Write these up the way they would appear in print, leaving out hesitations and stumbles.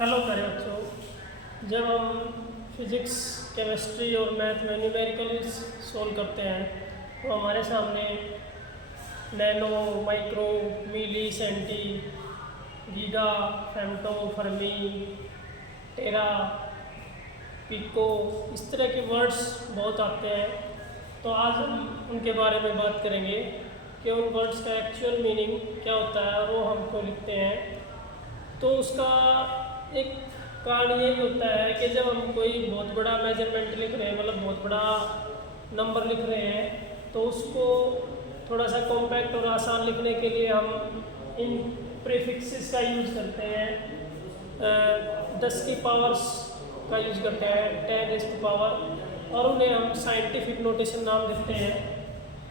Hello प्यारे बच्चों, जब हम फिज़िक्स, केमिस्ट्री और मैथ में न्यूमेरिकल्स सोल्व करते हैं तो हमारे सामने नैनो, माइक्रो, मिली, सेंटी, गीगा, फेम्टो, फर्मी, टेरा, पिको, इस तरह के वर्ड्स बहुत आते हैं। तो आज हम उनके बारे में बात करेंगे कि उन वर्ड्स का एक्चुअल मीनिंग क्या होता है और वो हम क्यों लिखते हैं। तो उसका एक कारण ये भी होता है कि जब हम कोई बहुत बड़ा मेजरमेंट लिख रहे हैं, मतलब बहुत बड़ा नंबर लिख रहे हैं, तो उसको थोड़ा सा कॉम्पैक्ट और आसान लिखने के लिए हम इन प्रीफिक्सेस का यूज़ करते हैं। 10 की पावर्स का यूज़ करते हैं, 10⁻⁴, और उन्हें हम साइंटिफिक नोटेशन नाम देते हैं।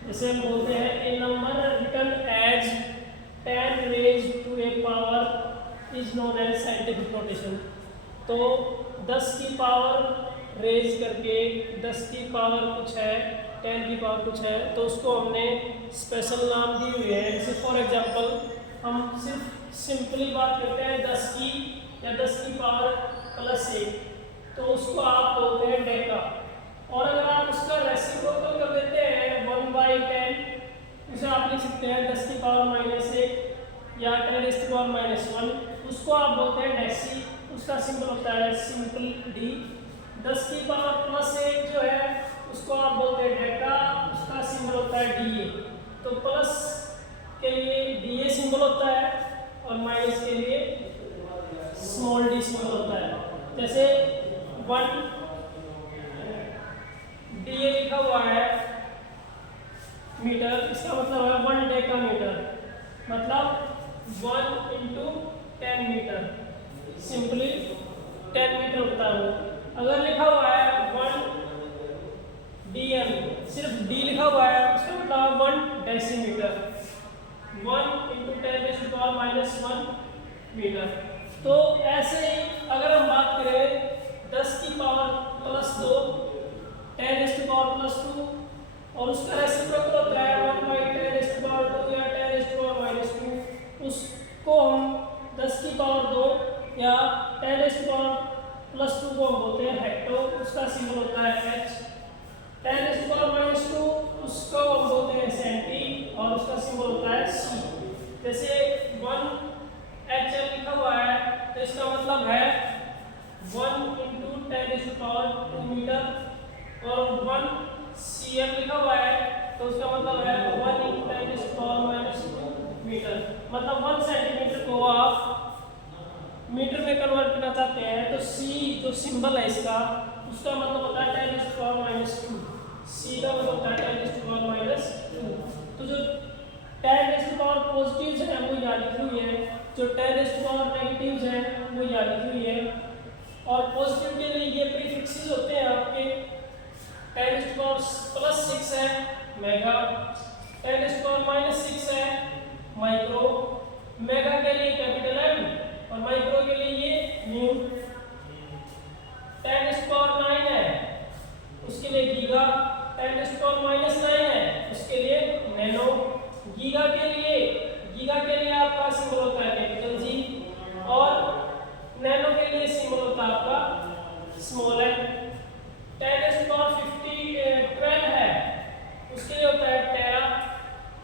जैसे हम बोलते हैं a number written as 10 raised to a power is known as scientific notation. तो 10 की पावर रेज करके 10 की पावर कुछ है, 10 की पावर कुछ है, तो उसको हमने स्पेशल नाम दिए हुए हैं। जैसे फॉर एग्जांपल हम सिर्फ सिंपली बात करते हैं 10 की या 10 की पावर +1, तो उसको आप बोलते हैं डेका। और अगर आप उसका रेसिप्रोकल कर देते हैं 1/10, उसे आप लिख सकते हैं 10 की पावर -1 या 10⁻⁻1, उसको आप बोलते हैं डेसी। उसका सिंबल होता है सिंपल डी। 10 की पावर +1 जो है उसको आप बोलते हैं डेका, उसका सिंबल होता है डीए। तो प्लस के लिए डीए सिंबल होता है और माइनस के लिए स्मॉल डी सिंबल होता है। जैसे 1 डीए लिखा हुआ है मीटर, इसका मतलब है 1 डेका मीटर, मतलब 1 × 10 मीटर, सिंपली 10 मीटर होता है वो। अगर लिखा हुआ है 1 dm, सिर्फ d लिखा हुआ है, उसका मतलब 1 डेसीमीटर, 1 × 10⁻⁻1 मीटर। तो ऐसे ही अगर हम बात करें 10 की पावर +2, 10⁻² और उसका रेसिप्रोकल होता है 1/10⁻² या 10⁻⁻2, उसको हम 10 की पावर 2 या 10⁻+2 को हम बोलते हैं हेक्टो, उसका सिंबल होता है H। 10⁻⁻2 उसको हम बोलते हैं सेंटी और उसका सिंबल होता है C। जैसे 1 HL लिखा हुआ है तो इसका मतलब है 1 × 10⁻² मीटर, और 1 CM लिखा हुआ है तो उसका मतलब है 1 × 10⁻⁻2 मीटर। मतलब 1 सेंटीमीटर को आप मीटर में कन्वर्ट करना चाहते हैं तो C जो सिंबल है इसका, उसका मतलब होता है 10⁻²। C का मतलब होता है 10⁻²। तो जो 10⁻² पॉजिटिव्स हैं वो यहाँ लिखी हुई है, जो 10⁻² नेगेटिव्स हैं वो यहाँ लिखी हुई है। और पॉजिटिव के लिए ये प्रीफिक्सेस होते हैं आपके 10⁻+6 है मेगा, 10⁻⁻6 है माइक्रो, मेगा के लिए कैपिटल M और माइक्रो के लिए ये म्यू। 10⁻⁹ है उसके लिए गीगा, 10⁻⁻9 है उसके लिए नैनो। गीगा के लिए आपका सिंबल होता है कैपिटल G, और नैनो के लिए सिंबल होता है आपका स्मॉल n। 10⁻12 है उसके लिए होता है टेरा,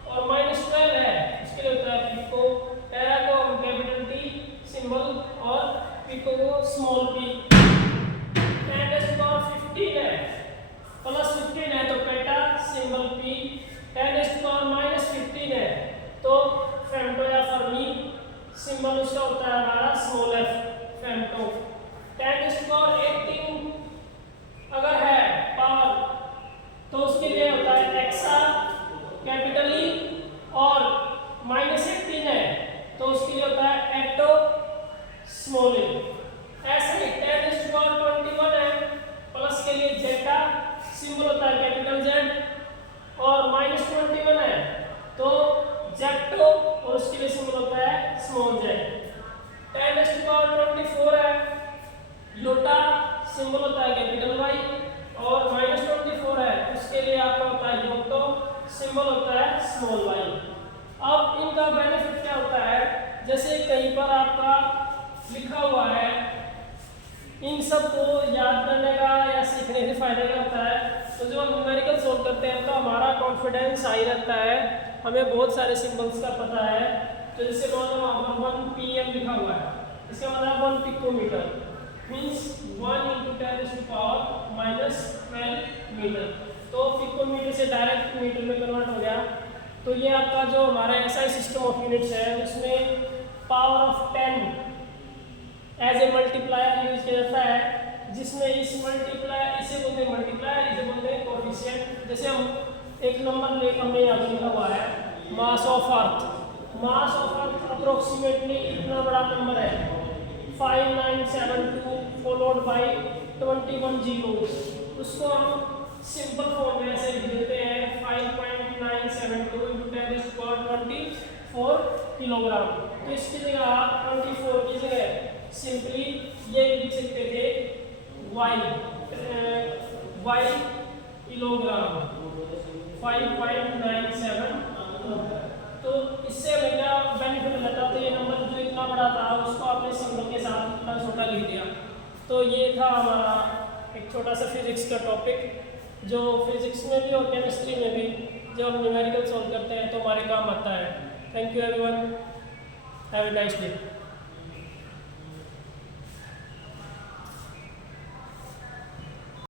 और -12 है उसके लिए होता है पिको। टेरा को हम कैपिटल T सिंबल और पिको को स्मॉल p। 10⁻15 है, +15 है तो पेटा सिंबल p। 10⁻⁻15 है तो फेम्टो या फर्मी, सिंबल उसका होता है हमारा स्मॉल f, फेम्टो। 10⁻18 अगर है पावर तो उसके लिए होता है एक्सा, कैपिटल E, और -18 है तो उसके लिए होता है एक्टो, स्मॉल e। ऐसे ही 10⁻21 है, प्लस के लिए जेटा, सिंबल होता है कैपिटल Z, और -21 है तो जेक्टो और उसके लिए सिंबल होता है स्मॉल z। 10⁻24 है योटा, सिंबल होता है कैपिटल Y, और -24 है उसके लिए आपका होता है योक्टो, सिंबल होता है स्मॉल y। अब इनका बेनिफिट क्या होता है, जैसे कहीं पर आपका लिखा हुआ है इन सब को याद करने का या सीखने से फायदा क्या होता है, तो जब हम न्यूमेरिकल सोल्व करते हैं तो हमारा कॉन्फिडेंस हाई रहता है, हमें बहुत सारे सिंबल्स का पता है। तो जैसे मान लो वहाँ पर 1 pm लिखा हुआ है, इसका मतलब 1 पिकोमीटर मीन्स 1 × 10⁻⁻12 मीटर। तो पिकोमीटर से डायरेक्ट मीटर में कन्वर्ट हो गया। तो ये आपका जो हमारा SI सिस्टम ऑफ यूनिट्स है उसमें power of 10 as a multiplier use किया जाता है, जिसमें इस मल्टीप्लायर इसे बोलते हैं मल्टीप्लायर, इसे बोलते हैं कोफिशिएंट। जैसे हम एक नंबर ले हमने यहाँ पर लिखा हुआ है mass of earth. Mass of earth approximately इतना बड़ा नंबर है 5972 फॉलोड बाय 21 जीरोस। उसको हम सिंपल फॉर्म में ऐसे लिख देते हैं 5.972 × 10⁻24 किलोग्राम। तो इसकी जगह आप 24 की जगह सिंपली ये लिख सकते थे y किलोग्राम 5.97। तो इससे हमें क्या बेनिफिट मिलता, तो ये नंबर जो इतना बड़ा था उसको आपने सिंबल के साथ इतना छोटा लिख दिया। तो ये था हमारा एक छोटा सा फिजिक्स का टॉपिक, जो फिजिक्स में भी और केमिस्ट्री में भी जब हम न्यूमेरिकल सॉल्व करते हैं तो हमारे काम आता है। Thank you everyone, have a nice day.